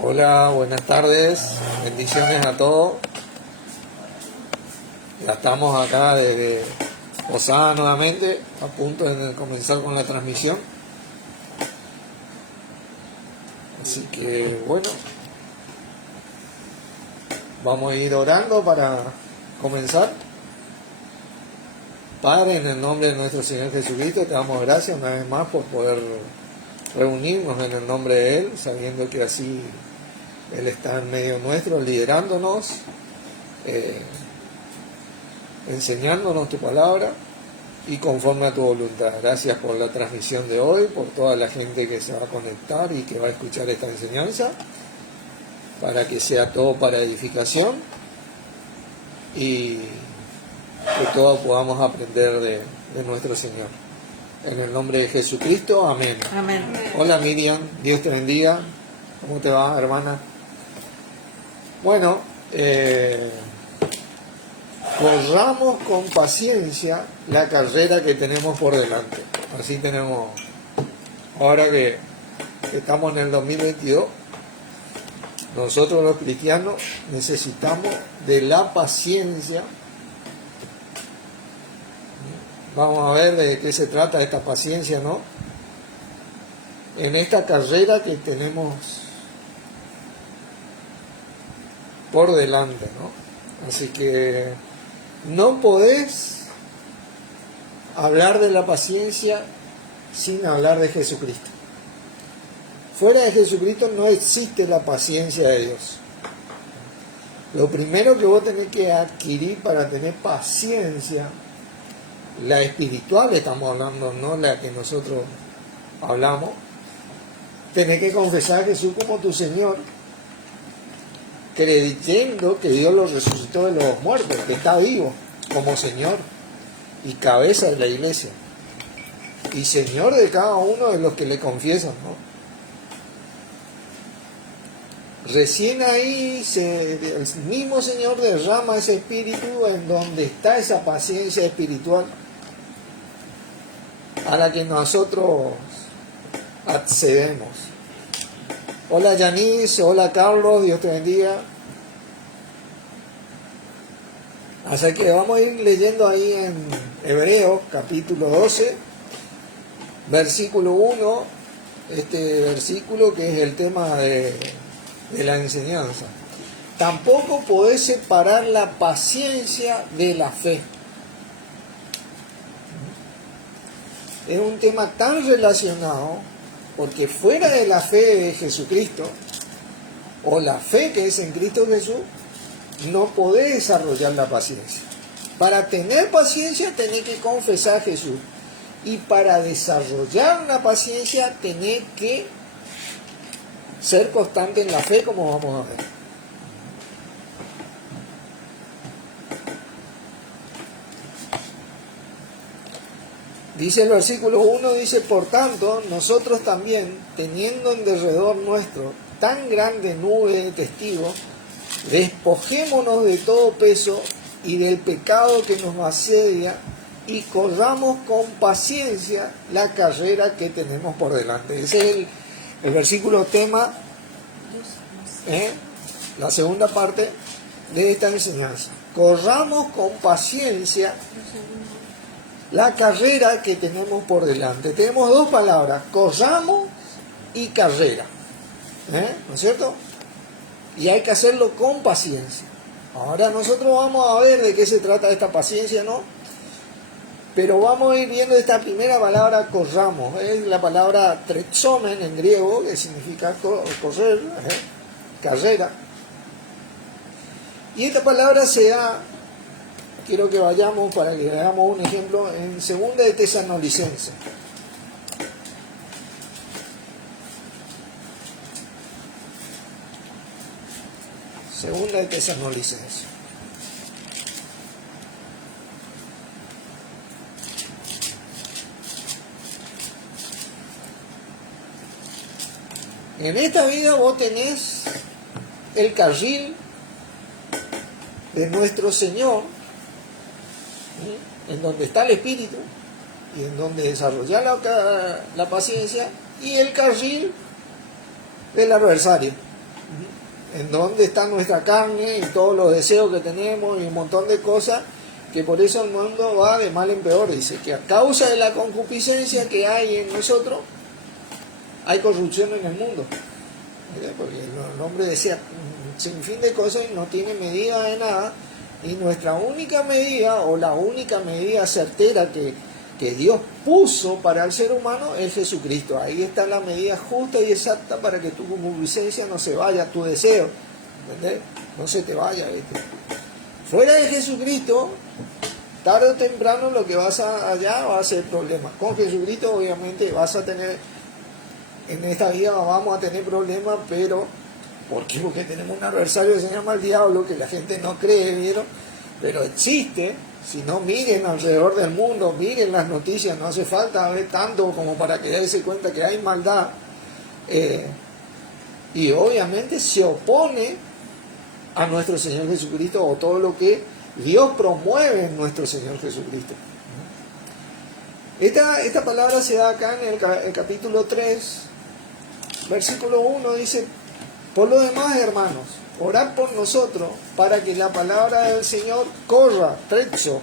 Hola, buenas tardes, bendiciones a todos. Ya estamos acá desde Posada nuevamente, a punto de comenzar con la transmisión. Así que bueno, vamos a ir orando para comenzar. Padre, en el nombre de nuestro Señor Jesucristo, te damos gracias una vez más por poder reunirnos en el nombre de Él, sabiendo que así Él está en medio nuestro, liderándonos, enseñándonos tu palabra y conforme a tu voluntad. Gracias por la transmisión de hoy, por toda la gente que se va a conectar y que va a escuchar esta enseñanza, para que sea todo para edificación y que todos podamos aprender de nuestro Señor. En el nombre de Jesucristo, amén. Amén. Hola Miriam, Dios te bendiga. ¿Cómo te va, hermana? Bueno, corramos con paciencia la carrera que tenemos por delante. Así tenemos, ahora que estamos en el 2022, nosotros los cristianos necesitamos de la paciencia. Vamos a ver de qué se trata esta paciencia, ¿no? En esta carrera que tenemos por delante, ¿no? Así que no podés hablar de la paciencia sin hablar de Jesucristo. Fuera de Jesucristo no existe la paciencia de Dios. Lo primero que vos tenés que adquirir para tener paciencia, la espiritual estamos hablando, no la que nosotros hablamos, tenés que confesar a Jesús como tu Señor, creyendo que Dios lo resucitó de los muertos, que está vivo como Señor y cabeza de la iglesia y Señor de cada uno de los que le confiesan, ¿no? Recién ahí el mismo Señor derrama ese espíritu en donde está esa paciencia espiritual a la que nosotros accedemos. Hola Yanis, hola Carlos, Dios te bendiga. Así que vamos a ir leyendo ahí en Hebreos capítulo 12, versículo 1, este versículo que es el tema de la enseñanza. Tampoco podés separar la paciencia de la fe. Es un tema tan relacionado, porque fuera de la fe de Jesucristo, o la fe que es en Cristo Jesús, no podés desarrollar la paciencia. Para tener paciencia tenés que confesar a Jesús. Y para desarrollar la paciencia tenés que ser constante en la fe, como vamos a ver. Dice el versículo 1, dice, por tanto, nosotros también, teniendo en derredor nuestro tan grande nube de testigos, despojémonos de todo peso y del pecado que nos asedia y corramos con paciencia la carrera que tenemos por delante. Ese es el versículo tema, la segunda parte de esta enseñanza. Corramos con paciencia la carrera que tenemos por delante. Tenemos dos palabras, corramos y carrera, ¿no es cierto? Y hay que hacerlo con paciencia. Ahora nosotros vamos a ver de qué se trata esta paciencia, ¿no? Pero vamos a ir viendo esta primera palabra, corramos. Es la palabra tretzomen en griego, que significa correr, carrera. Y esta palabra se da, quiero que vayamos para que veamos un ejemplo, en Segunda de Tesalonicenses. Segunda de Tesalonicenses. En esta vida vos tenés el carril de nuestro Señor, en donde está el Espíritu y en donde desarrollar la paciencia, y el carril del adversario, en dónde está nuestra carne y todos los deseos que tenemos y un montón de cosas, que por eso el mundo va de mal en peor. Dice que a causa de la concupiscencia que hay en nosotros, hay corrupción en el mundo. Porque el hombre desea un sinfín de cosas y no tiene medida de nada, y nuestra única medida, o la única medida certera que Dios puso para el ser humano, es Jesucristo. Ahí está la medida justa y exacta para que tu concupiscencia no se vaya, tu deseo, ¿entendés? No se te vaya, ¿viste? Fuera de Jesucristo, tarde o temprano lo que vas allá va a ser problema. Con Jesucristo obviamente vas a tener, en esta vida vamos a tener problemas, pero ¿por qué? Porque tenemos un adversario que se llama el diablo, que la gente no cree, ¿vieron? Pero existe. Si no, miren alrededor del mundo, miren las noticias, no hace falta ver tanto como para que darse cuenta que hay maldad. Y obviamente se opone a nuestro Señor Jesucristo, o todo lo que Dios promueve en nuestro Señor Jesucristo. Esta palabra se da acá en el capítulo 3, versículo 1, dice: por lo demás, hermanos, orad por nosotros para que la palabra del Señor corra, trexo,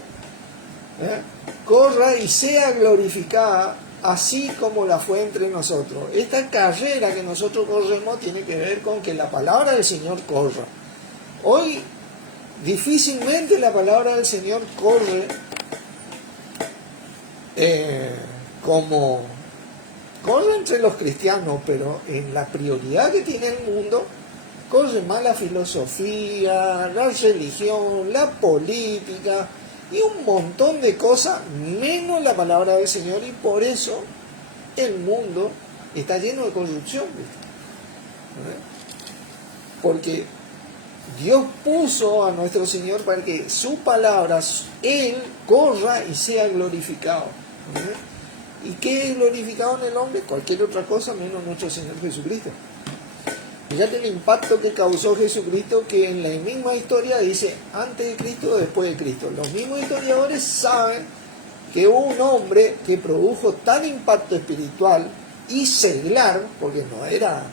corra y sea glorificada, así como la fue entre nosotros. Esta carrera que nosotros corremos tiene que ver con que la palabra del Señor corra. Hoy difícilmente la palabra del Señor corre como corre entre los cristianos, pero en la prioridad que tiene el mundo, corre más la filosofía, la religión, la política y un montón de cosas, menos la palabra del Señor, y por eso el mundo está lleno de corrupción, ¿verdad? Porque Dios puso a nuestro Señor para que su palabra, Él, corra y sea glorificado, ¿verdad? ¿Y qué es glorificado en el hombre? Cualquier otra cosa menos nuestro Señor Jesucristo. Fíjate el impacto que causó Jesucristo, que en la misma historia dice antes de Cristo, después de Cristo. Los mismos historiadores saben que hubo un hombre que produjo tal impacto espiritual y seglar, porque no era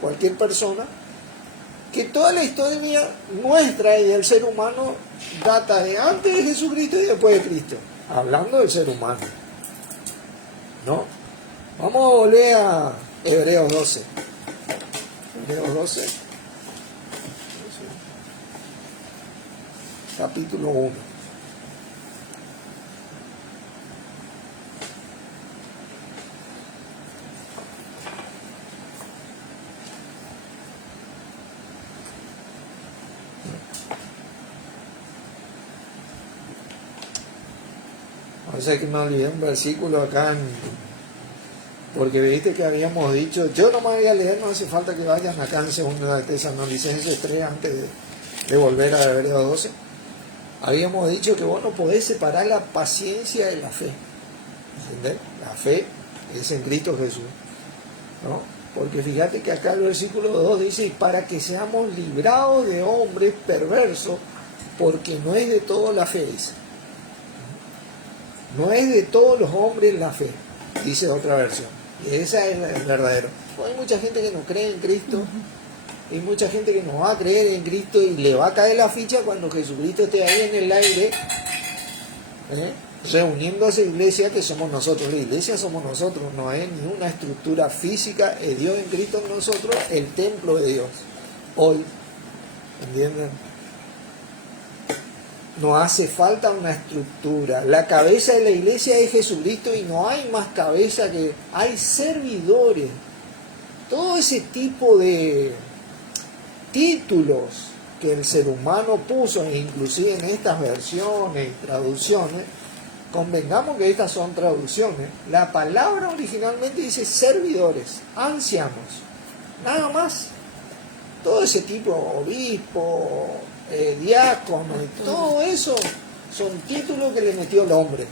cualquier persona, que toda la historia nuestra y del ser humano data de antes de Jesucristo y después de Cristo, hablando del ser humano, ¿no? Vamos a volver a Hebreos 12. Hebreos 12, capítulo 1. O sea que me olvidé un versículo acá porque viste que habíamos dicho, yo no me voy a leer, no hace falta que vayan acá en 2 de Tesalonicenses 3 antes de volver a Hebreos 12. Habíamos dicho que vos no podés separar la paciencia de la fe, ¿entendés? La fe es en Cristo Jesús, ¿no? Porque fíjate que acá el versículo 2 dice: para que seamos librados de hombres perversos, porque no es de todo la fe, dice. No es de todos los hombres la fe, dice otra versión. Y esa es el verdadero. Hay mucha gente que no cree en Cristo, hay mucha gente que no va a creer en Cristo y le va a caer la ficha cuando Jesucristo esté ahí en el aire, reuniendo a esa iglesia que somos nosotros. La iglesia somos nosotros, no es ni una estructura física, es Dios en Cristo en nosotros, el templo de Dios. Hoy, ¿entienden? No hace falta una estructura. La cabeza de la iglesia es Jesucristo y no hay más cabeza que... Hay servidores. Todo ese tipo de títulos que el ser humano puso, e inclusive en estas versiones y traducciones, convengamos que estas son traducciones. La palabra originalmente dice servidores, ancianos, nada más. Todo ese tipo, obispo, diácono, y todo eso son títulos que le metió el hombre,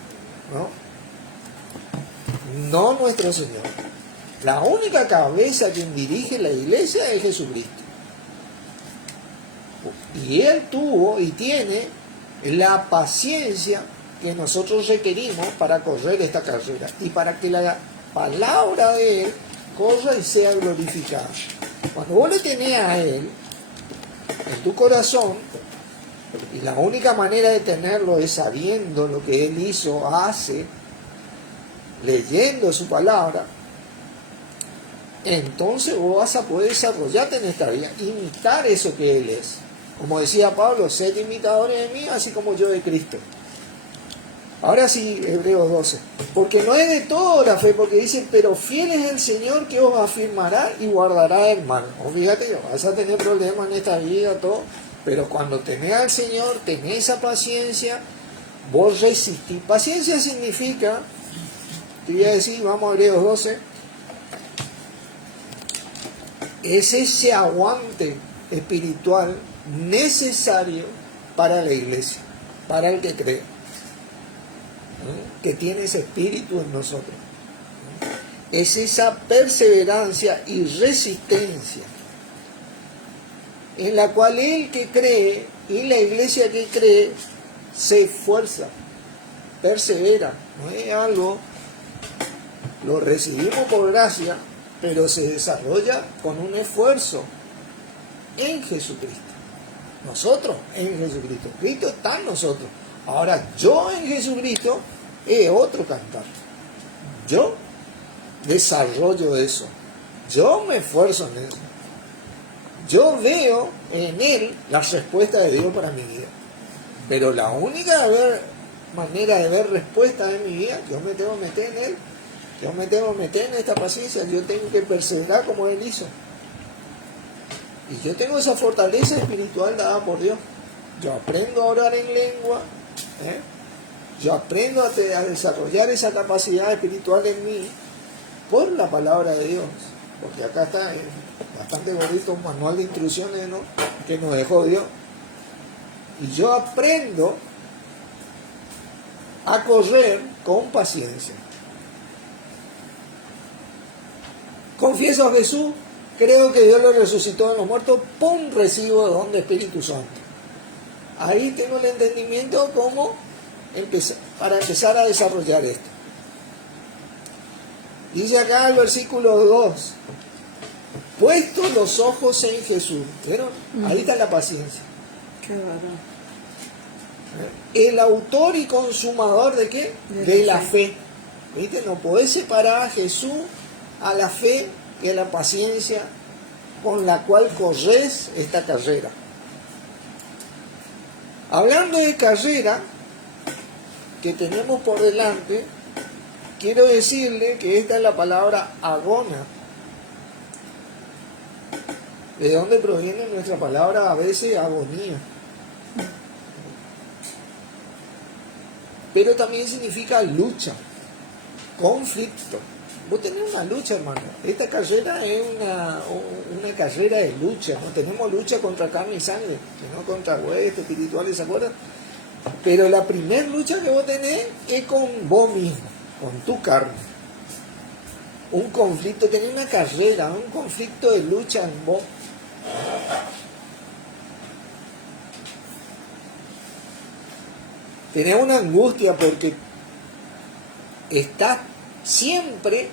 no nuestro Señor. La única cabeza quien dirige la iglesia es Jesucristo, y Él tuvo y tiene la paciencia que nosotros requerimos para correr esta carrera y para que la palabra de Él corra y sea glorificada. Cuando vos le tenés a Él, en tu corazón, y la única manera de tenerlo es sabiendo lo que Él hizo, hace, leyendo su palabra, entonces vos vas a poder desarrollarte en esta vida, imitar eso que Él es. Como decía Pablo, sed imitadores de mí, así como yo de Cristo. Ahora sí, Hebreos 12. Porque no es de todo la fe, porque dice, pero fiel es el Señor que os afirmará y guardará el mal. O fíjate, vas a tener problemas en esta vida, todo, pero cuando tenés al Señor, tenés esa paciencia, vos resistís. Paciencia significa, te voy a decir, vamos a Hebreos 12, es ese aguante espiritual necesario para la iglesia, para el que cree, que tiene ese espíritu en nosotros. Es esa perseverancia y resistencia en la cual el que cree y la iglesia que cree se esfuerza, persevera. No es algo, lo recibimos por gracia, pero se desarrolla con un esfuerzo en Jesucristo. Nosotros en Jesucristo. Cristo está en nosotros. Ahora, yo en Jesucristo es otro cantar. Yo desarrollo eso. Yo me esfuerzo en eso. Yo veo en Él la respuesta de Dios para mi vida. Pero la única manera de ver respuesta en mi vida, yo me tengo que meter en Él. Yo me tengo que meter en esta paciencia. Yo tengo que perseverar como Él hizo. Y yo tengo esa fortaleza espiritual dada por Dios. Yo aprendo a orar en lengua. Yo aprendo a desarrollar esa capacidad espiritual en mí por la palabra de Dios. Porque acá está bastante bonito un manual de instrucciones, ¿no?, que nos dejó Dios. Y yo aprendo a correr con paciencia. Confieso a Jesús, creo que Dios lo resucitó de los muertos, ¡pum!, recibo don de Espíritu Santo. Ahí tengo el entendimiento para empezar a desarrollar esto. Dice acá el versículo 2, puestos los ojos en Jesús. ¿Vieron? Ahí está la paciencia. Qué verdad. El autor y consumador ¿de qué? De la fe. ¿Viste? No podés separar a Jesús, a la fe y a la paciencia con la cual corres esta carrera. Hablando de carrera que tenemos por delante, quiero decirle que esta es la palabra agona. ¿De dónde proviene nuestra palabra a veces agonía? Pero también significa lucha, conflicto. Vos tenés una lucha, hermano. Esta carrera es una carrera de lucha. No tenemos lucha contra carne y sangre, sino contra huestes espirituales, ¿se acuerdan? Pero la primera lucha que vos tenés es con vos mismo, con tu carne. Un conflicto, tenés una carrera, un conflicto de lucha en vos. Tenés una angustia porque estás siempre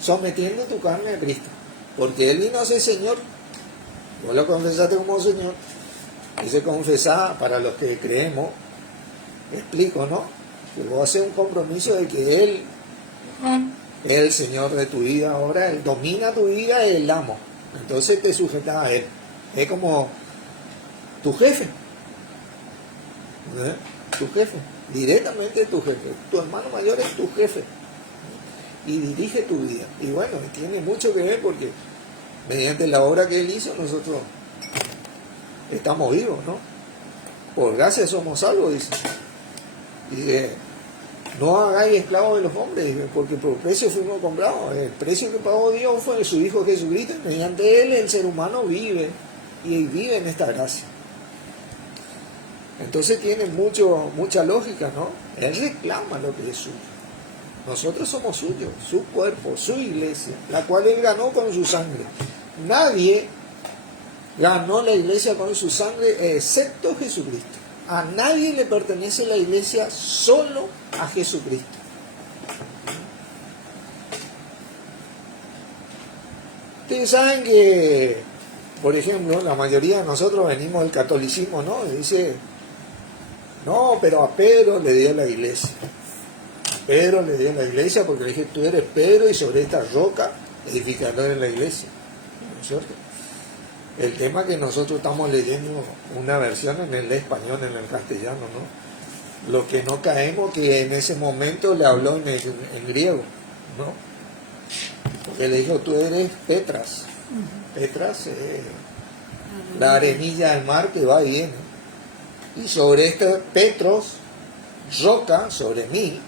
sometiendo tu carne a Cristo. Porque Él vino a ser Señor. Vos lo confesaste como Señor. Dice confesar para los que creemos. Explico, ¿no? Que vos haces un compromiso de que Él es el Señor de tu vida. Ahora Él domina tu vida, es el amo. Entonces te sujetas a Él. Es como tu jefe. Tu jefe. Directamente tu jefe. Tu hermano mayor es tu jefe. Y dirige tu vida. Y bueno, tiene mucho que ver porque mediante la obra que Él hizo, nosotros estamos vivos, ¿no? Por gracia somos salvos, dice. Dice, no hagáis esclavos de los hombres, dice, porque por precio fuimos comprados. El precio que pagó Dios fue su Hijo Jesucristo. Y mediante Él el ser humano vive. Y vive en esta gracia. Entonces tiene mucha lógica, ¿no? Él reclama lo que es suyo. Nosotros somos suyos, su cuerpo, su iglesia, la cual Él ganó con su sangre. Nadie ganó la iglesia con su sangre excepto Jesucristo. A nadie le pertenece la iglesia, solo a Jesucristo. Ustedes saben que por ejemplo, la mayoría de nosotros venimos del catolicismo, ¿no? Y dice, no, pero a Pedro le dio la iglesia. A Pedro le dio la iglesia porque le dije, tú eres Pedro y sobre esta roca edificaré la iglesia. ¿No es cierto? El tema es que nosotros estamos leyendo una versión en el español, en el castellano, ¿no? Lo que no caemos que en ese momento le habló en griego, ¿no? Porque le dijo, tú eres Petras. Petras es la arenilla del mar que va y viene. Y sobre este Petros, roca, sobre mí,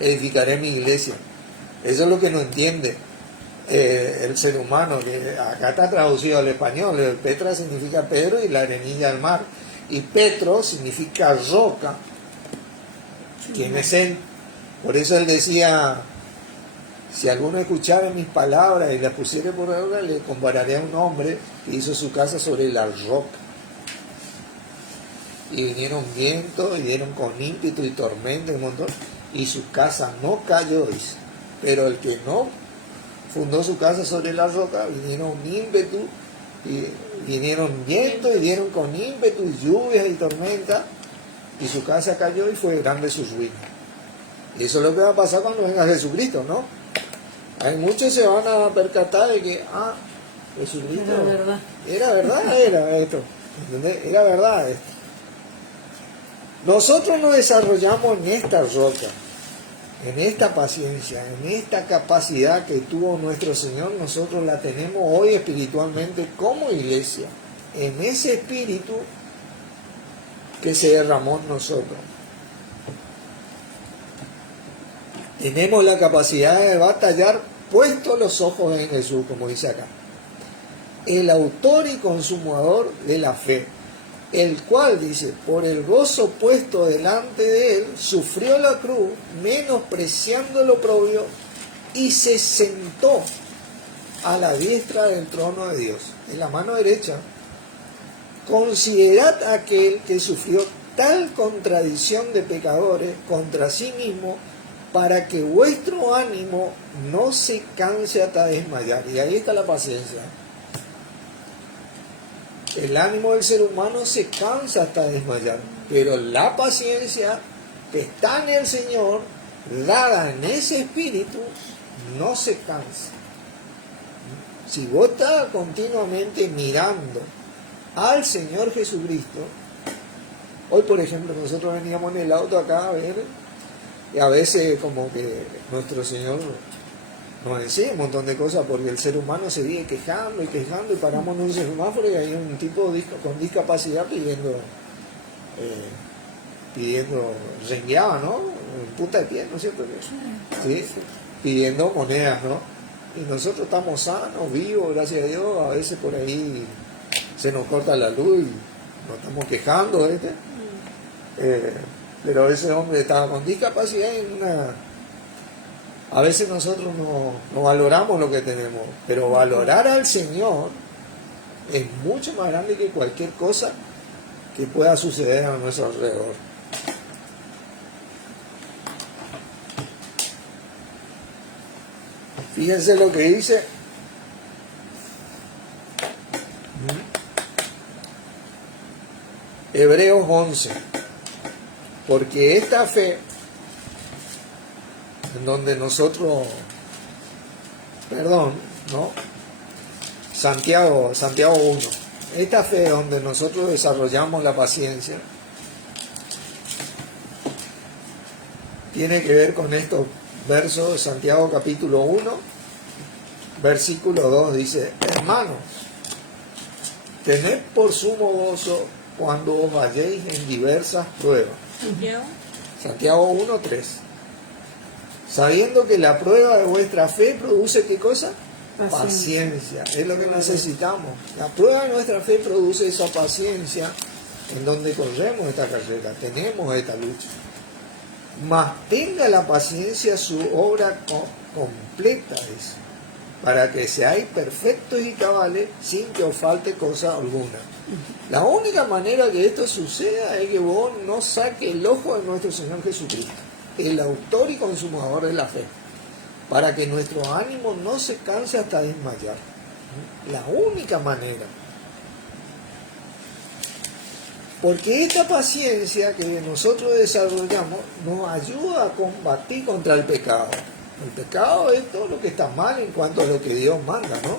edificaré mi iglesia. Eso es lo que no entiende el ser humano, que acá está traducido al español. Petra significa Pedro y la arenilla del mar. Y Petro significa roca. ¿Quién es él? Por eso él decía, si alguno escuchara mis palabras y las pusiera por obra, le compararé a un hombre que hizo su casa sobre la roca. Y vinieron vientos, y dieron con ímpetu y tormenta y un montón, y su casa no cayó, dice. Pero el que no fundó su casa sobre la roca, vinieron ímpetu, y vinieron vientos, y dieron con ímpetu, y lluvias y tormenta, y su casa cayó y fue grande su ruina. Y eso es lo que va a pasar cuando venga Jesucristo, ¿no? Hay muchos se van a percatar de que, Jesucristo era verdad, era esto, ¿entendés? Era verdad esto. Nosotros nos desarrollamos en esta roca, en esta paciencia, en esta capacidad que tuvo nuestro Señor. Nosotros la tenemos hoy espiritualmente como iglesia, en ese espíritu que se derramó en nosotros. Tenemos la capacidad de batallar puestos los ojos en Jesús, como dice acá, el autor y consumador de la fe, el cual, dice, por el gozo puesto delante de él, sufrió la cruz, menospreciando lo oprobio, y se sentó a la diestra del trono de Dios, en la mano derecha. Considerad aquel que sufrió tal contradicción de pecadores contra sí mismo, para que vuestro ánimo no se canse hasta desmayar. Y ahí está la paciencia. El ánimo del ser humano se cansa hasta desmayar, pero la paciencia que está en el Señor, dada en ese espíritu, no se cansa. Si vos estás continuamente mirando al Señor Jesucristo, hoy por ejemplo nosotros veníamos en el auto acá a ver, y a veces como que nuestro Señor nos enseña un montón de cosas, porque el ser humano se vive quejando y paramos en un semáforo y hay un tipo con discapacidad pidiendo rengueaba, ¿no? En punta de pie, ¿no es cierto? ¿Sí? Pidiendo monedas, ¿no? Y nosotros estamos sanos, vivos, gracias a Dios. A veces por ahí se nos corta la luz y nos estamos quejando, ¿viste? Pero ese hombre estaba con discapacidad en una... A veces nosotros no valoramos lo que tenemos, pero valorar al Señor es mucho más grande que cualquier cosa que pueda suceder a nuestro alrededor. Fíjense lo que dice Hebreos 11, porque esta fe en donde nosotros, Santiago 1, esta fe donde nosotros desarrollamos la paciencia, tiene que ver con estos versos de Santiago capítulo 1, versículo 2, dice: hermanos, tened por sumo gozo cuando os halléis en diversas pruebas. Santiago 1, 3. Sabiendo que la prueba de vuestra fe produce, ¿qué cosa? Paciencia. Es lo que necesitamos. La prueba de nuestra fe produce esa paciencia en donde corremos esta carrera, tenemos esta lucha. Mas tenga la paciencia su obra completa, dice, para que seáis perfectos y cabales sin que os falte cosa alguna. La única manera que esto suceda es que vos no saques el ojo de nuestro Señor Jesucristo, el autor y consumador de la fe, para que nuestro ánimo no se canse hasta desmayar. La única manera. Porque esta paciencia que nosotros desarrollamos nos ayuda a combatir contra el pecado. El pecado es todo lo que está mal en cuanto a lo que Dios manda, ¿no?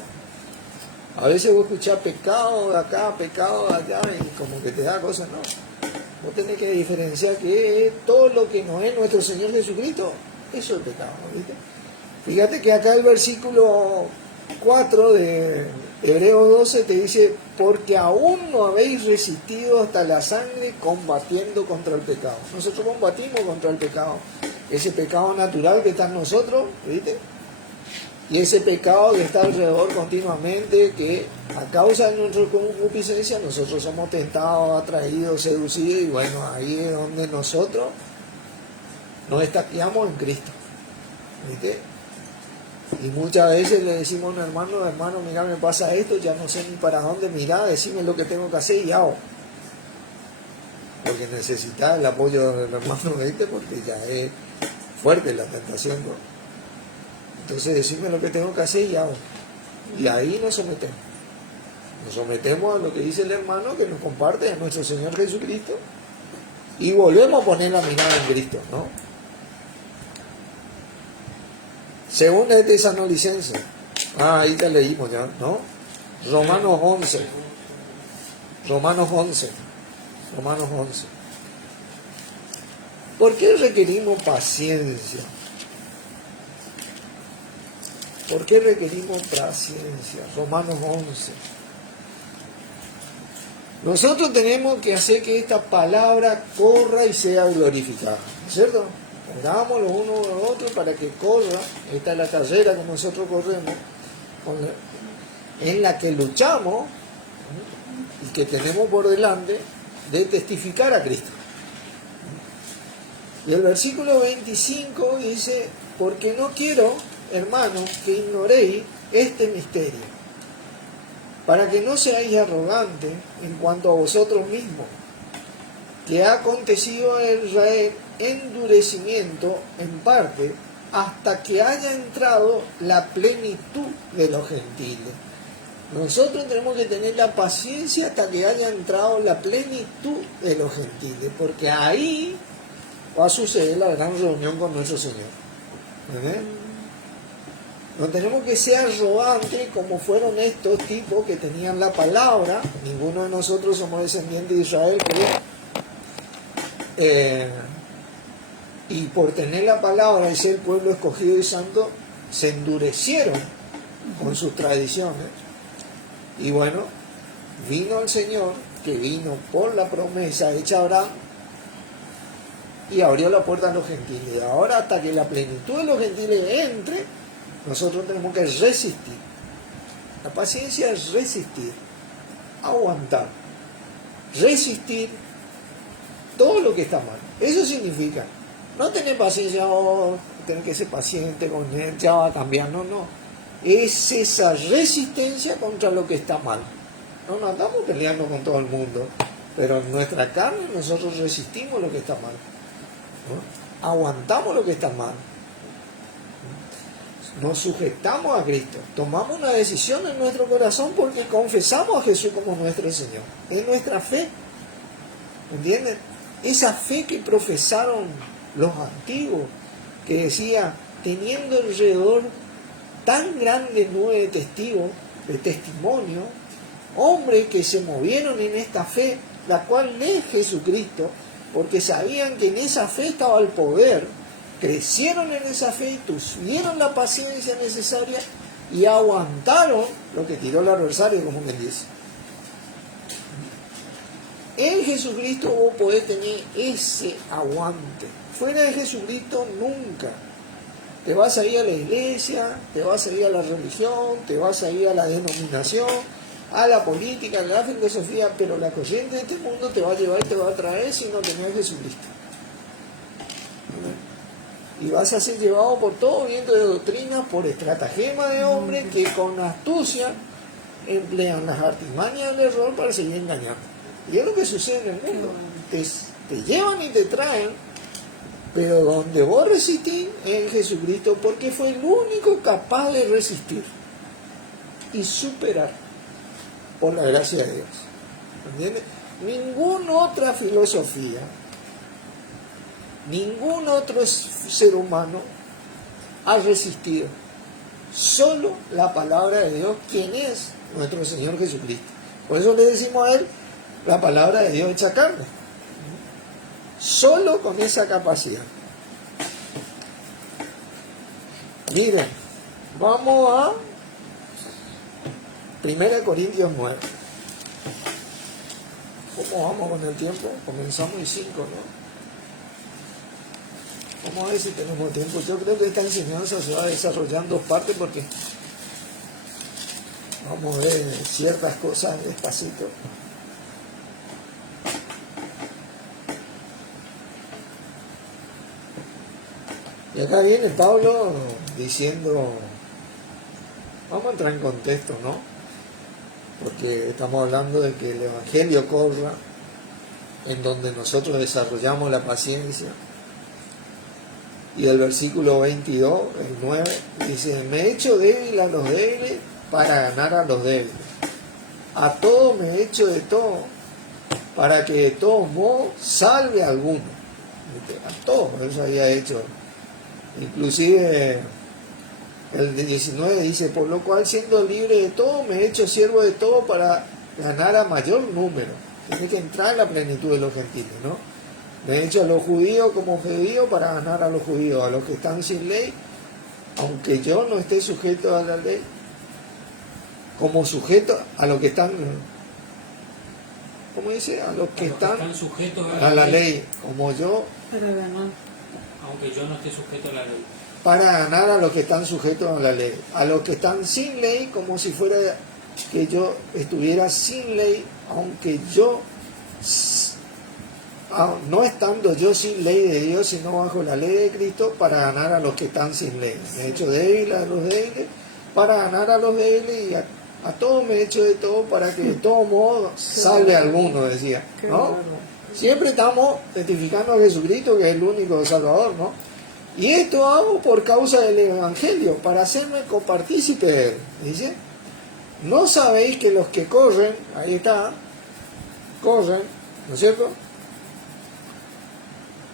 A veces vos escuchás pecado de acá, pecado de allá, y como que te da cosas, ¿no? Vos tenés que diferenciar que todo lo que no es nuestro Señor Jesucristo, eso es pecado, ¿viste? Fíjate que acá el versículo 4 de Hebreos 12 te dice, porque aún no habéis resistido hasta la sangre combatiendo contra el pecado. Nosotros combatimos contra el pecado, ese pecado natural que está en nosotros, ¿viste? Y ese pecado que está alrededor continuamente, que a causa de nuestra concupiscencia nosotros somos tentados, atraídos, seducidos, y bueno, ahí es donde nosotros nos estaqueamos en Cristo, ¿viste? Y muchas veces le decimos a un hermano, mira, me pasa esto, ya no sé ni para dónde mirar, decime lo que tengo que hacer y hago. Porque necesitas el apoyo del hermano, ¿viste? Porque ya es fuerte la tentación, ¿no? Entonces decime lo que tengo que hacer y hago. Y ahí nos sometemos. Nos sometemos a lo que dice el hermano que nos comparte a nuestro Señor Jesucristo y volvemos a poner la mirada en Cristo, ¿no? Segunda de Tesalonicenses. Ahí te leímos ya, ¿no? Romanos 11. Romanos 11. Romanos 11. ¿Por qué requerimos paciencia? ¿Por qué requerimos paciencia? Romanos 11. Nosotros tenemos que hacer que esta palabra corra y sea glorificada, ¿cierto? Oramos los unos a los otros para que corra. Esta es la carrera que nosotros corremos, en la que luchamos y que tenemos por delante de testificar a Cristo. Y el versículo 25 dice, porque no quiero, hermanos, que ignoréis este misterio, para que no seáis arrogantes en cuanto a vosotros mismos, que ha acontecido a Israel endurecimiento en parte, hasta que haya entrado la plenitud de los gentiles. Nosotros tenemos que tener la paciencia hasta que haya entrado la plenitud de los gentiles, porque ahí va a suceder la gran reunión con nuestro Señor. ¿Verdad? No tenemos que ser arrogantes como fueron estos tipos que tenían la palabra. Ninguno de nosotros somos descendientes de Israel, y por tener la palabra y ser pueblo escogido y santo, se endurecieron con sus tradiciones. Y bueno, vino el Señor, que vino por la promesa hecha a Abraham, y abrió la puerta a los gentiles. Ahora, hasta que la plenitud de los gentiles entre, nosotros tenemos que resistir. La paciencia es resistir, aguantar, resistir todo lo que está mal. Eso significa no tener paciencia, tener que ser paciente con él, ya va a cambiar. No. Es esa resistencia contra lo que está mal. No nos andamos peleando con todo el mundo, pero en nuestra carne nosotros resistimos lo que está mal, ¿no? Aguantamos lo que está mal. Nos sujetamos a Cristo, tomamos una decisión en nuestro corazón porque confesamos a Jesús como nuestro Señor. Es nuestra fe, ¿entienden? Esa fe que profesaron los antiguos, que decía, teniendo alrededor tan grande nube de testigos, de testimonio, hombres que se movieron en esta fe, la cual es Jesucristo, porque sabían que en esa fe estaba el poder. Crecieron en esa fe y tuvieron la paciencia necesaria y aguantaron lo que tiró el adversario, como me dice. En Jesucristo vos podés tener ese aguante. Fuera de Jesucristo nunca. Te vas a ir a la iglesia, te vas a ir a la religión, te vas a ir a la denominación, a la política, a la filosofía, pero la corriente de este mundo te va a llevar y te va a traer si no tenés a Jesucristo. Y vas a ser llevado por todo viento de doctrina, por estratagema de hombres que con astucia emplean las artimañas del error para seguir engañando. Y es lo que sucede en el mundo. Te llevan y te traen, pero donde vos resistís es en Jesucristo, porque fue el único capaz de resistir. y superar por la gracia de Dios. ¿Entiendes? Ninguna otra filosofía, ningún otro ser humano ha resistido. Solo la palabra de Dios, quien es nuestro Señor Jesucristo. Por eso le decimos a Él la palabra de Dios hecha carne. Solo con esa capacidad. Miren, vamos a 1 Corintios 9. ¿Cómo vamos con el tiempo? Comenzamos y 5, ¿no? Vamos a ver si tenemos tiempo. Yo creo que esta enseñanza se va a desarrollar en dos partes porque vamos a ver ciertas cosas despacito. Y acá viene Pablo diciendo, vamos a entrar en contexto, ¿no? Porque estamos hablando de que el Evangelio corra, en donde nosotros desarrollamos la paciencia. Y el versículo 22, el 9, dice, me he hecho débil a los débiles para ganar a los débiles. A todo me he hecho de todo, para que de todos modos salve a alguno. A todos, eso había hecho. Inclusive el 19 dice, por lo cual siendo libre de todo, me he hecho siervo de todo para ganar a mayor número. Tiene que entrar en la plenitud de los gentiles, ¿no? Me he hecho a los judíos como judíos para ganar a los judíos, a los que están sin ley, aunque yo no esté sujeto a la ley, como sujeto a los que están, ¿cómo dice? A los que están sujetos a la ley, como yo, Para ganar. aunque yo no esté sujeto a la ley. para ganar a los que están sujetos a la ley, a los que están sin ley, como si fuera que yo estuviera sin ley, aunque yo, no estando yo sin ley de Dios, sino bajo la ley de Cristo, para ganar a los que están sin ley. Me he hecho débil a los débiles, para ganar a los débiles, y a todos me he hecho de todo, para que de todo modo salve a alguno, decía, ¿no? Siempre estamos testificando a Jesucristo, que es el único Salvador, ¿no? Y esto hago por causa del Evangelio, para hacerme copartícipe de él. Dice, ¿no sabéis que los que corren, ahí está, corren, ¿no es cierto?,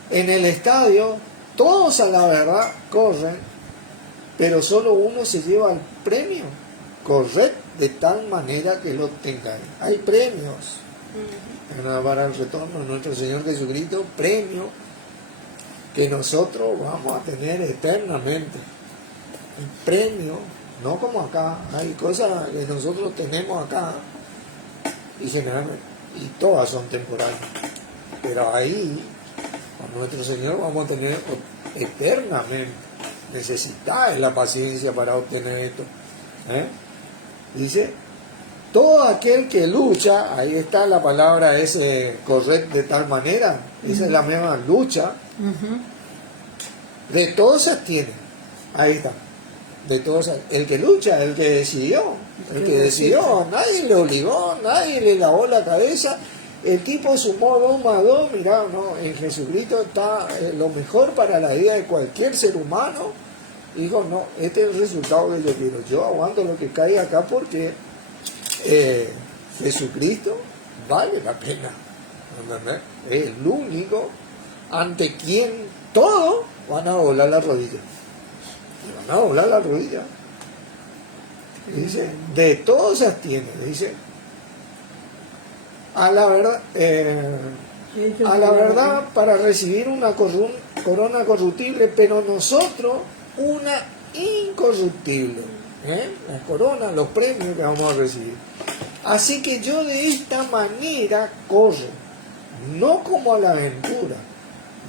en el estadio, todos a la verdad corren, pero solo uno se lleva el premio? Corred de tal manera que lo obtengáis. Hay premios para el retorno de nuestro Señor Jesucristo, premio que nosotros vamos a tener eternamente. El premio, no como acá, hay cosas que nosotros tenemos acá y generalmente, y todas son temporales, pero ahí con nuestro Señor vamos a tener eternamente. Necesitáis la paciencia para obtener esto. Dice, todo aquel que lucha, ahí está la palabra ese, correr de tal manera, esa es la misma lucha, de todos se abstiene, ahí está, de todos, el que lucha, el que decidió, nadie le obligó, nadie le lavó la cabeza, el tipo sumó 2 más 2, mirá, no, en Jesucristo está lo mejor para la vida de cualquier ser humano. Dijo, no, este es el resultado que yo quiero, yo aguanto lo que caiga acá porque Jesucristo vale la pena, ¿entendés? Es el único ante quien todos van a doblar la rodilla. Van a doblar la rodilla. Dice, de todos se abstiene, dice, a la verdad para recibir una corona corruptible, pero nosotros una incorruptible. Las coronas, los premios que vamos a recibir. Así que yo de esta manera corro, no como a la aventura,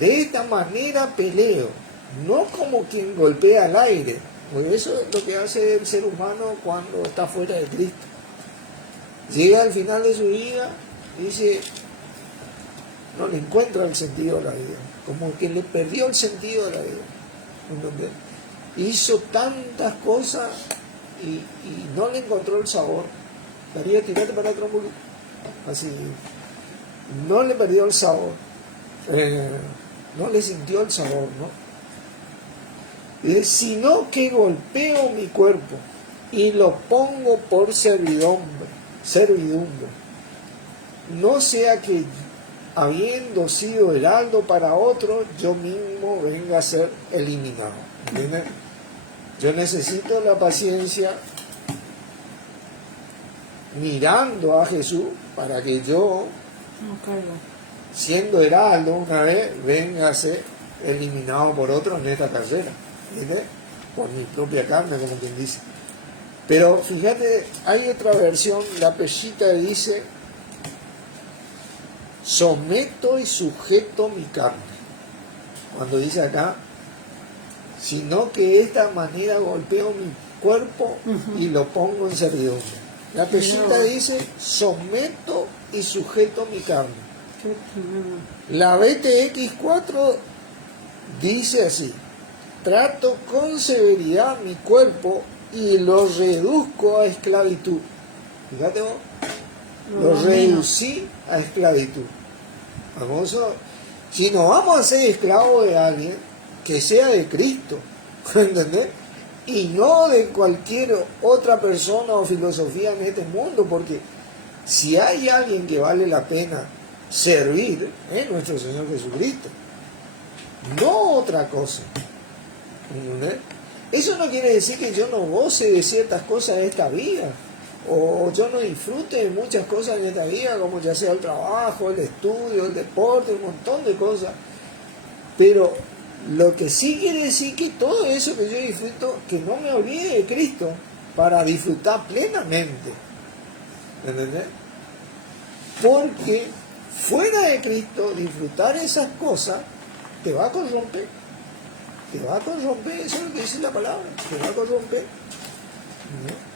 de esta manera peleo, no como quien golpea al aire, porque eso es lo que hace el ser humano cuando está fuera de Cristo. Llega al final de su vida, dice, no le encuentra el sentido de la vida, como que le perdió el sentido de la vida. ¿Entendés? Hizo tantas cosas y no le encontró el sabor. Daría, tirate para atrás un poquito. Así, no le perdió el sabor, no le sintió el sabor, ¿no? Sino que golpeo mi cuerpo y lo pongo por servidumbre, no sea que habiendo sido heraldo para otro, yo mismo venga a ser eliminado. ¿Entienden? Yo necesito la paciencia mirando a Jesús para que yo, siendo heraldo una vez, venga a ser eliminado por otro en esta carrera. ¿Entiendes? Por mi propia carne, como quien dice. Pero fíjate, hay otra versión, la Peshita dice: someto y sujeto mi carne. Cuando dice acá, sino que de esta manera golpeo mi cuerpo y lo pongo en servidumbre. La Peshita dice: someto y sujeto mi carne. La BTX4 dice así: trato con severidad mi cuerpo y lo reduzco a esclavitud. Fíjate vos, lo reducí a esclavitud. Famoso, si no vamos a ser esclavos de alguien, que sea de Cristo, ¿entendés? Y no de cualquier otra persona o filosofía en este mundo, porque si hay alguien que vale la pena servir, es nuestro Señor Jesucristo, no otra cosa. ¿Entendés? Eso no quiere decir que yo no goce de ciertas cosas de esta vida, o yo no disfrute de muchas cosas en esta vida, como ya sea el trabajo, el estudio, el deporte, un montón de cosas. Pero lo que sí quiere decir que todo eso que yo disfruto, que no me olvide de Cristo para disfrutar plenamente. ¿Entendés? Porque fuera de Cristo, disfrutar esas cosas te va a corromper. Te va a corromper, eso es lo que dice la palabra, te va a corromper. ¿No?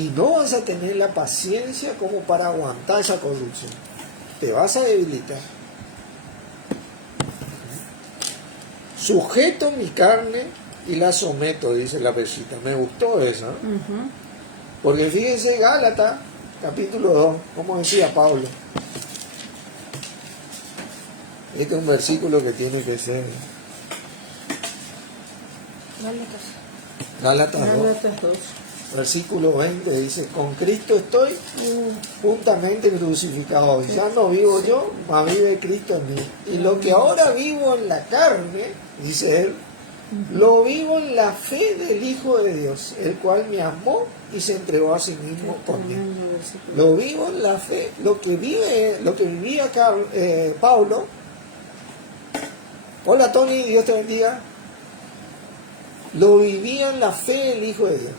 Y no vas a tener la paciencia como para aguantar esa corrupción. Te vas a debilitar. Sujeto mi carne y la someto, dice la Peshita. Me gustó eso, ¿no? Porque fíjense, Gálatas, capítulo 2, como decía Pablo. Este es un versículo que tiene que ser... Gálatas 2. Versículo 20 dice: con Cristo estoy juntamente crucificado. Ya no vivo yo, mas vive Cristo en mí. Y lo que ahora vivo en la carne, dice él, lo vivo en la fe del Hijo de Dios, el cual me amó y se entregó a sí mismo por mí. Lo vivo en la fe, lo que vivía Pablo. Hola Tony, Dios te bendiga. Lo vivía en la fe del Hijo de Dios,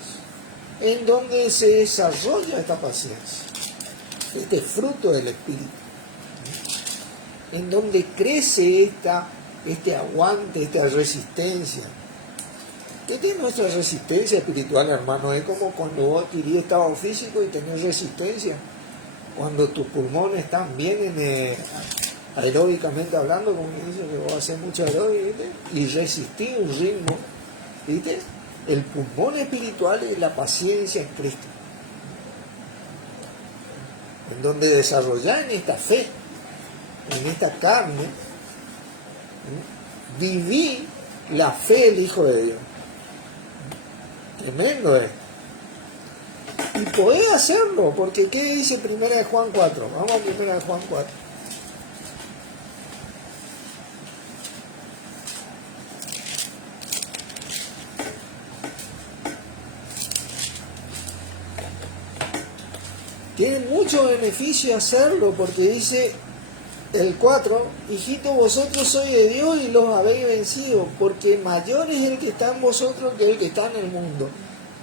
en donde se desarrolla esta paciencia, este fruto del Espíritu, en donde crece este aguante, esta resistencia. Esta es nuestra resistencia espiritual, hermano. Es como cuando vos adquirís estado físico y tenés resistencia, cuando tus pulmones están bien aeróbicamente hablando, como dice que vos haces mucho aeróbico, y resistís un ritmo, ¿viste? El pulmón espiritual es la paciencia en Cristo, en donde desarrollar en esta fe, en esta carne, viví la fe del Hijo de Dios. Tremendo es. Y podés hacerlo, porque ¿qué dice 1 de Juan 4? Vamos a 1 de Juan 4. Tiene mucho beneficio hacerlo, porque dice el 4, hijito, vosotros sois de Dios y los habéis vencido, porque mayor es el que está en vosotros que el que está en el mundo.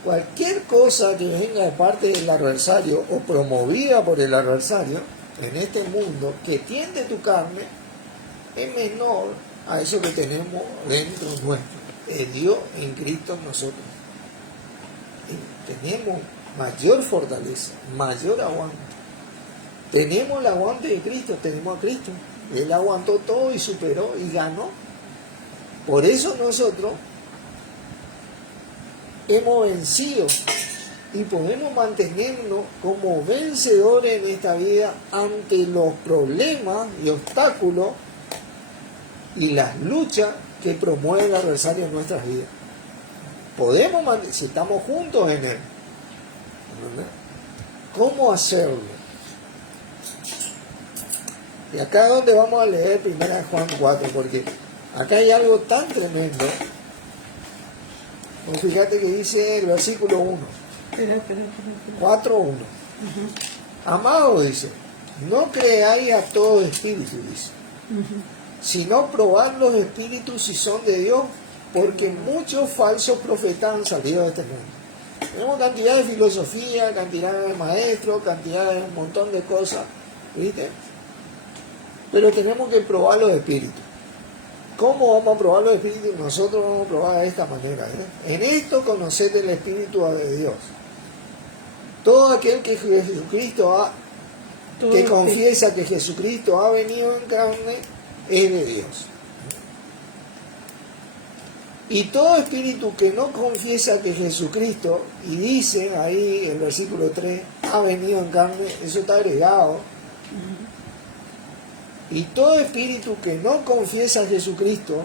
Cualquier cosa que venga de parte del adversario o promovida por el adversario en este mundo que tiende tu carne es menor a eso que tenemos dentro nuestro, de Dios en Cristo en nosotros. Y tenemos mayor fortaleza, mayor aguante. Tenemos el aguante de Cristo, tenemos a Cristo. Él aguantó todo y superó y ganó. Por eso nosotros hemos vencido y podemos mantenernos como vencedores en esta vida ante los problemas y obstáculos y las luchas que promueve el adversario en nuestras vidas. si estamos juntos en Él. ¿Entendés? ¿Cómo hacerlo? Y acá es donde vamos a leer 1 Juan 4, porque acá hay algo tan tremendo. Fíjate que dice el versículo 1. 4:1. Amado, dice, no creáis a todo espíritu, dice, sino probad los espíritus si son de Dios, porque muchos falsos profetas han salido de este mundo. Tenemos cantidad de filosofía, cantidad de maestros, cantidad de un montón de cosas, ¿viste? Pero tenemos que probar los espíritus. ¿Cómo vamos a probar los espíritus? Nosotros vamos a probar de esta manera. En esto conoced el Espíritu de Dios. Todo aquel que Jesucristo que confiesa que Jesucristo ha venido en carne es de Dios. Y todo espíritu que no confiesa que Jesucristo, y dice ahí el versículo 3, ha venido en carne, eso está agregado. Y todo espíritu que no confiesa a Jesucristo,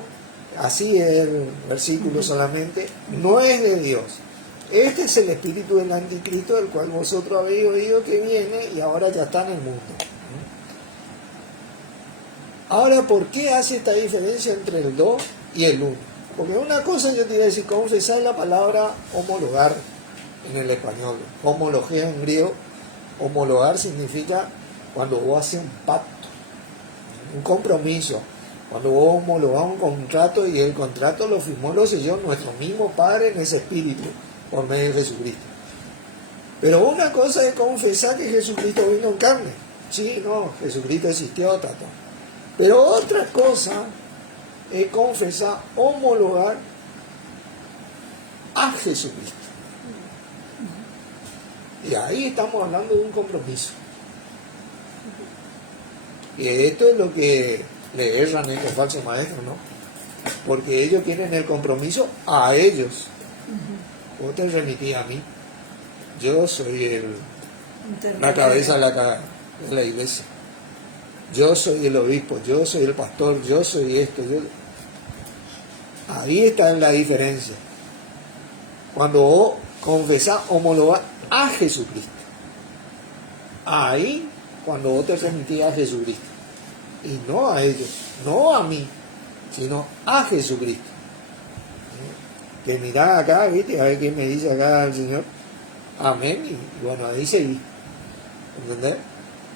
así es el versículo solamente, no es de Dios. Este es el espíritu del anticristo, del cual vosotros habéis oído que viene y ahora ya está en el mundo. Ahora, ¿por qué hace esta diferencia entre el 2 y el 1? Porque una cosa yo te iba a decir, confesar la palabra homologar en el español, homología en griego. Homologar significa cuando vos haces un pacto, un compromiso, cuando vos homologás un contrato y el contrato lo firmó, lo selló nuestro mismo Padre en ese espíritu por medio de Jesucristo. Pero una cosa es confesar que Jesucristo vino en carne. Sí, no, Jesucristo existió, tato. Pero otra cosa es confesar, homologar a Jesucristo. Y ahí estamos hablando de un compromiso. Y esto es lo que le erran estos falsos maestros, ¿no? Porque ellos quieren el compromiso a ellos. Vos te remitís a mí. Yo soy la cabeza de la iglesia. Yo soy el obispo, yo soy el pastor, yo soy esto. Ahí está la diferencia. Cuando vos confesás, homologás a Jesucristo. Ahí, cuando vos te remitís a Jesucristo. Y no a ellos, no a mí, sino a Jesucristo. Que mirá acá, ¿viste? A ver qué me dice acá el Señor. Amén. Y bueno, ahí seguí. ¿Entendés?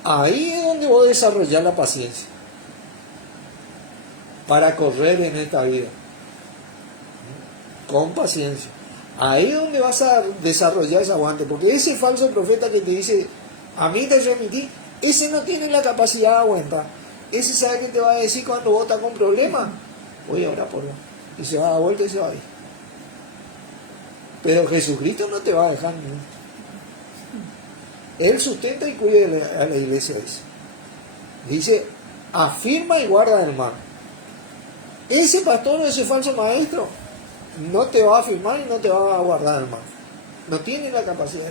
Ahí es donde vos desarrollar la paciencia. Para correr en esta vida. Con paciencia. Ahí es donde vas a desarrollar ese aguante. Porque ese falso profeta que te dice, a mí te remití, ese no tiene la capacidad de aguantar. Ese sabe que te va a decir cuando vos estás con problemas. Voy a orar por vos. Y se va a dar vuelta y se va a ir. Pero Jesucristo no te va a dejar ni. Él sustenta y cuida a la iglesia. Dice, afirma y guarda del mal. Ese pastor o ese falso maestro no te va a afirmar y no te va a guardar del mal. No tiene la capacidad.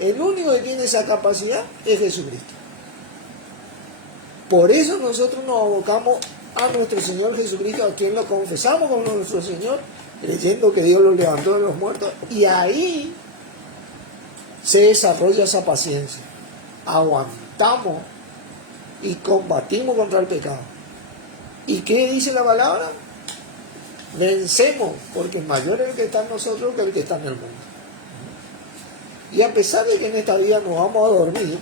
El único que tiene esa capacidad es Jesucristo. Por eso nosotros nos abocamos a nuestro Señor Jesucristo, a quien lo confesamos como nuestro Señor, creyendo que Dios lo levantó de los muertos. Y ahí se desarrolla esa paciencia. Aguantamos y combatimos contra el pecado. ¿Y qué dice la palabra? Vencemos, porque mayor es el que está en nosotros que el que está en el mundo. Y a pesar de que en esta vida nos vamos a dormir,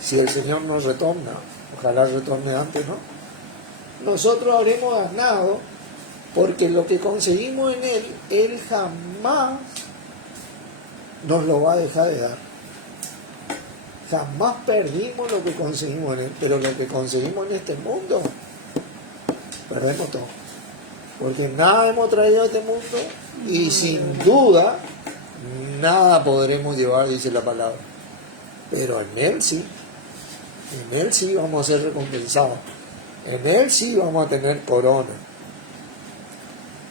si el Señor nos retorna, ojalá retorne antes, ¿no? Nosotros habremos ganado, porque lo que conseguimos en Él, Él jamás nos lo va a dejar de dar. Jamás perdimos lo que conseguimos en Él, pero lo que conseguimos en este mundo, perdemos todo. Porque nada hemos traído a este mundo y sin duda nada podremos llevar, dice la palabra. Pero en Él sí. En Él sí vamos a ser recompensados. En Él sí vamos a tener corona.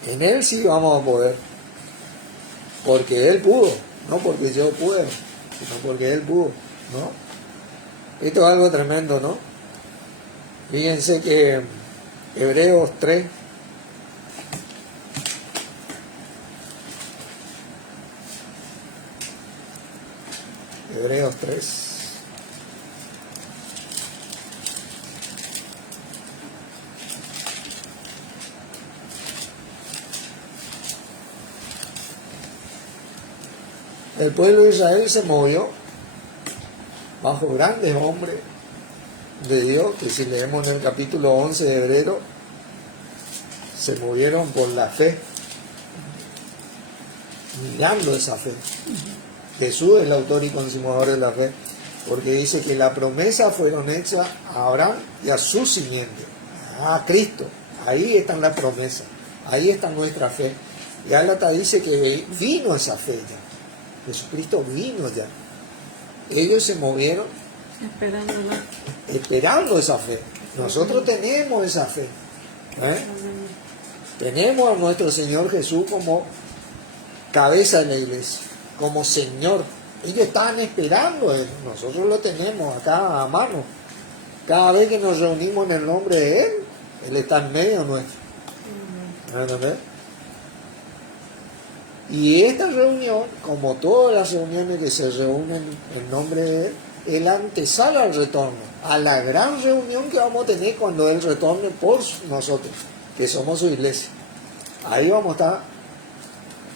En Él sí vamos a poder. Porque Él pudo. No porque yo pude, sino porque Él pudo, ¿no? Esto es algo tremendo, ¿no? Fíjense que Hebreos 3, Hebreos 3. El pueblo de Israel se movió bajo grandes hombres de Dios, que si leemos en el capítulo 11 de Hebreo, se movieron por la fe, mirando esa fe. Jesús es el autor y consumador de la fe, porque dice que la promesa fueron hechas a Abraham y a su simiente, a Cristo. Ahí está la promesa, ahí está nuestra fe. Y Gálatas dice que vino esa fe ya. Jesucristo vino ya. Ellos se movieron esperando esa fe. Nosotros tenemos esa fe. Tenemos a nuestro Señor Jesús como cabeza de la iglesia, como Señor. Ellos estaban esperando eso. Nosotros lo tenemos acá a mano. Cada vez que nos reunimos en el nombre de Él, Él está en medio nuestro. ¿Entendés? Y esta reunión, como todas las reuniones que se reúnen en nombre de Él, es la antesala al retorno, a la gran reunión que vamos a tener cuando Él retorne por nosotros, que somos su iglesia. Ahí vamos a estar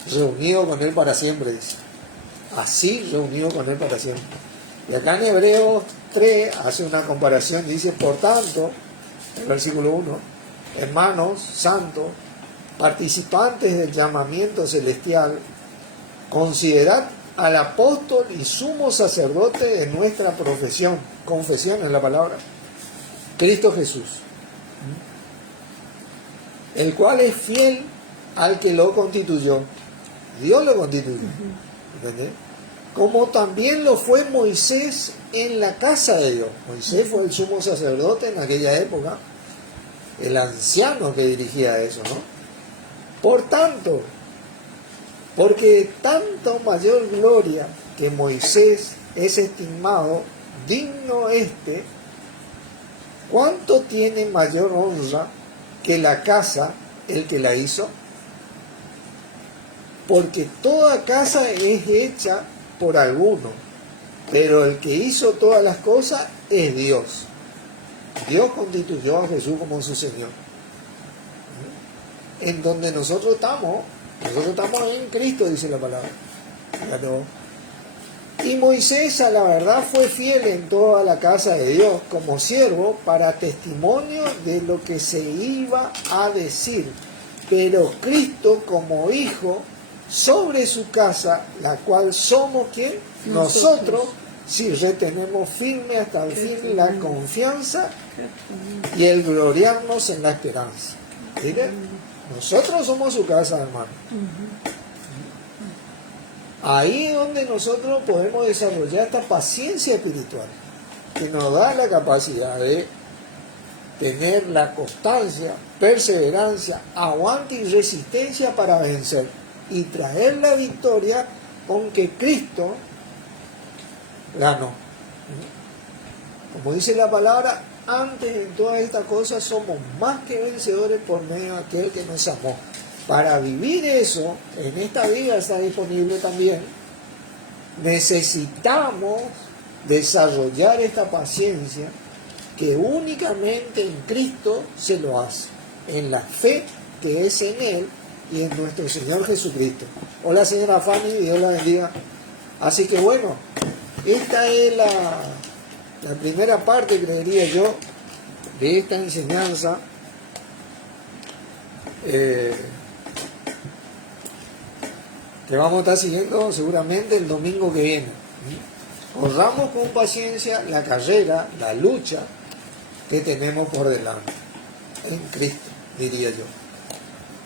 reunidos con Él para siempre, dice. Así reunidos con Él para siempre. Y acá en Hebreos 3 hace una comparación, dice, por tanto, el versículo 1, hermanos santos, participantes del llamamiento celestial, considerad al apóstol y sumo sacerdote de nuestra profesión, confesión es la palabra, Cristo Jesús, el cual es fiel al que lo constituyó. Dios lo constituyó, ¿entendés? Como también lo fue Moisés en la casa de Dios. Moisés fue el sumo sacerdote en aquella época, el anciano que dirigía eso, ¿no? Por tanto, porque tanto mayor gloria que Moisés es estimado digno ¿cuánto tiene mayor honra que la casa el que la hizo? Porque toda casa es hecha por alguno, pero el que hizo todas las cosas es Dios. Dios constituyó a Jesús como su Señor. En donde nosotros estamos en Cristo, dice la palabra. Y Moisés a la verdad fue fiel en toda la casa de Dios como siervo para testimonio de lo que se iba a decir, pero Cristo como hijo sobre su casa, la cual somos ¿quién? Nosotros, si retenemos firme hasta el fin la confianza y el gloriarnos en la esperanza. ¿Miren? Nosotros somos su casa, hermano. Ahí es donde nosotros podemos desarrollar esta paciencia espiritual, que nos da la capacidad de tener la constancia, perseverancia, aguante y resistencia para vencer y traer la victoria con que Cristo ganó. Como dice la palabra, antes de todas estas cosas somos más que vencedores por medio de aquel que nos amó. Para vivir eso, en esta vida está disponible también, necesitamos desarrollar esta paciencia que únicamente en Cristo se lo hace, en la fe que es en Él y en nuestro Señor Jesucristo. Hola señora Fanny, Dios la bendiga. Así que bueno, esta es la primera parte, creería yo, de esta enseñanza. Que vamos a estar siguiendo seguramente el domingo que viene. Corramos con paciencia la carrera, la lucha que tenemos por delante, en Cristo, diría yo.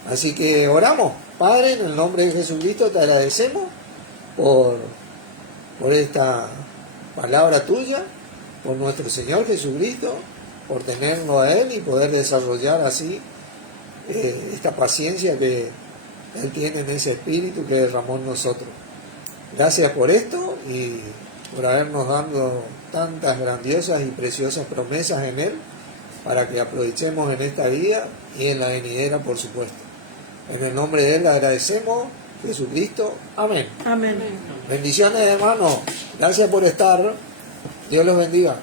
Así que oramos. Padre, en el nombre de Jesucristo te agradecemos por esta palabra tuya, por nuestro Señor Jesucristo, por tenerlo a Él y poder desarrollar así esta paciencia que Él tiene en ese espíritu que derramó en nosotros. Gracias por esto y por habernos dado tantas grandiosas y preciosas promesas en Él para que aprovechemos en esta vida y en la venidera, por supuesto. En el nombre de Él agradecemos Jesucristo. Amén. Amén. Bendiciones, hermano. Gracias por estar. Dios los bendiga.